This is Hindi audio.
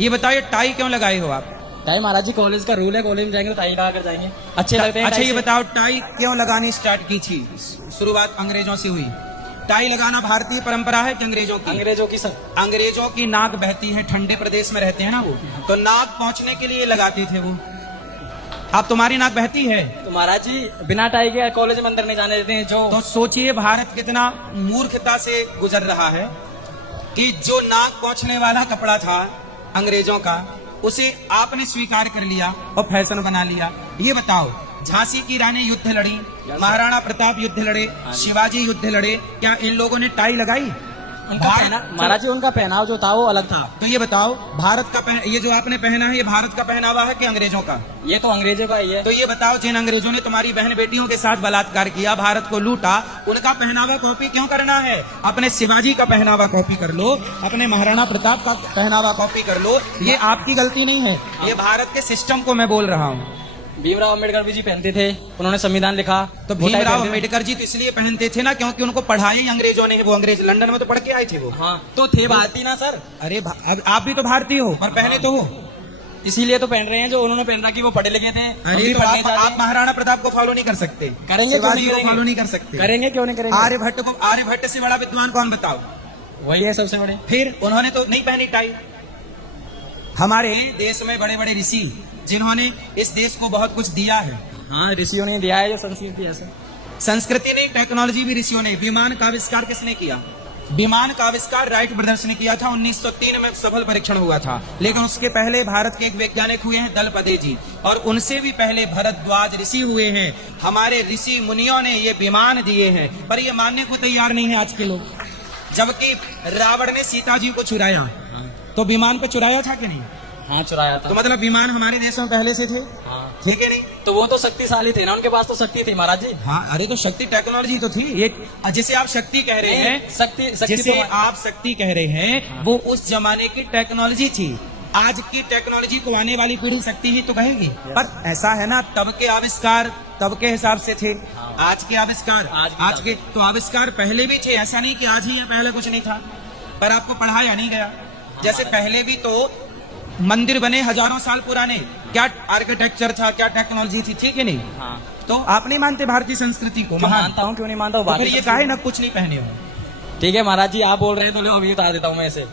ये बताओ, ये टाई क्यों लगाए हो आप? टाई महाराज जी कॉलेज का रूल है, कॉलेज में जाएंगे तो टाई लगा कर जाएंगे, अच्छे लगते हैं। अच्छा टाई ये से। बताओ, टाई क्यों लगानी स्टार्ट की थी? शुरुआत अंग्रेजों से हुई। टाई लगाना भारतीय परंपरा है कि अंग्रेजों की? अंग्रेजों की सर। अंग्रेजों की नाक बहती है, ठंडे प्रदेश में रहते हैं ना वो, तो नाक पहुंचने के लिए लगाते थे वो। अब तुम्हारी नाक बहती है तो महाराज जी बिना टाई के कॉलेज में अंदर नहीं जाने देते हैं जो। तो सोचिए भारत कितना मूर्खता से गुजर रहा है कि जो नाक पहुंचने वाला कपड़ा था अंग्रेजों का, उसे आपने स्वीकार कर लिया और फैशन बना लिया। ये बताओ, झांसी की रानी युद्ध लड़ी, महाराणा प्रताप युद्ध लड़े, शिवाजी युद्ध लड़े, क्या इन लोगों ने टाई लगाई? महाराज जी उनका पहनाव जो था वो अलग था। तो ये बताओ, भारत का ये जो आपने पहना है, ये भारत का पहनावा है कि अंग्रेजों का? ये तो अंग्रेजों का ही है। तो ये बताओ, जिन अंग्रेजों ने तुम्हारी बहन बेटियों के साथ बलात्कार किया, भारत को लूटा, उनका पहनावा कॉपी क्यों करना है? अपने शिवाजी का पहनावा कॉपी कर लो, अपने महाराणा प्रताप का पहनावा कॉपी कर लो। ये आपकी गलती नहीं है, ये भारत के सिस्टम को मैं बोल रहा हूँ। भीमराव अम्बेडकर भी जी पहनते थे, उन्होंने संविधान लिखा। तो भीमराव अम्बेडकर जी तो इसलिए पहनते थे ना क्योंकि उनको पढ़ाया ही अंग्रेजों ने। वो अंग्रेज लंदन में तो पढ़ के आए थे वो। हाँ तो थे भारतीय ना सर। अरे अब आप भी तो भारतीय हो, पर पहले तो हो, इसीलिए तो पहन रहे हैं जो उन्होंने पहन रहा कि वो पढ़े लिखे थे। अरे तो आप महाराणा प्रताप को फॉलो नहीं कर सकते, करेंगे, शिवाजी को फॉलो नहीं कर सकते। करेंगे क्यों नहीं करेंगे? आर्यभट्ट से बड़ा विद्वान कौन बताओ? वही है सबसे बड़े। फिर उन्होंने तो नहीं पहनी टाई। हमारे देश में बड़े बड़े ऋषि जिन्होंने इस देश को बहुत कुछ दिया है। हाँ ऋषियों ने दिया है जो संस्कृति है। संस्कृति नहीं, टेक्नोलॉजी भी ऋषियों ने। विमान का आविष्कार किसने किया? विमान का आविष्कार राइट ब्रदर्स ने किया था। 1903 में सफल परीक्षण हुआ था, लेकिन उसके पहले भारत के एक वैज्ञानिक हुए हैं दलपति जी, और उनसे भी पहले भरद्वाज ऋषि हुए हैं। हमारे ऋषि मुनियों ने ये विमान दिए हैं, पर ये मानने को तैयार नहीं है आज के लोग। जबकि रावण ने सीता जी को चुराया, तो विमान को चुराया था कि नहीं? हाँ चुराया था। तो मतलब विमान हमारे देश में पहले से थे, ठीक है नहीं? तो वो तो शक्तिशाली थे ना, उनके पास तो शक्ति थी महाराज जी। हाँ अरे तो शक्ति टेक्नोलॉजी तो थी। ये जिसे आप शक्ति कह रहे हैं, जिसे आप शक्ति कह रहे हैं, वो उस जमाने की टेक्नोलॉजी थी। आज की टेक्नोलॉजी को आने वाली पीढ़ी शक्ति ही तो कहेगी। पर ऐसा है ना, तब के आविष्कार तब के हिसाब से थे, आज के आविष्कार आज के। तो आविष्कार पहले भी थे, ऐसा नहीं कि आज ही है, पहले कुछ नहीं था, पर आपको पढ़ाया नहीं गया। जैसे पहले भी तो मंदिर बने हजारों साल पुराने, क्या आर्किटेक्चर था, क्या टेक्नोलॉजी थी, ठीक है नहीं? हाँ। तो आप नहीं मानते भारतीय संस्कृति को? मानता हूँ, क्यों नहीं मानता हूँ। तो फिर ये काहे ना कुछ नहीं पहने हो? ठीक है महाराज जी, आप बोल रहे हैं तो लो अभी उतार देता हूँ मैं इसे।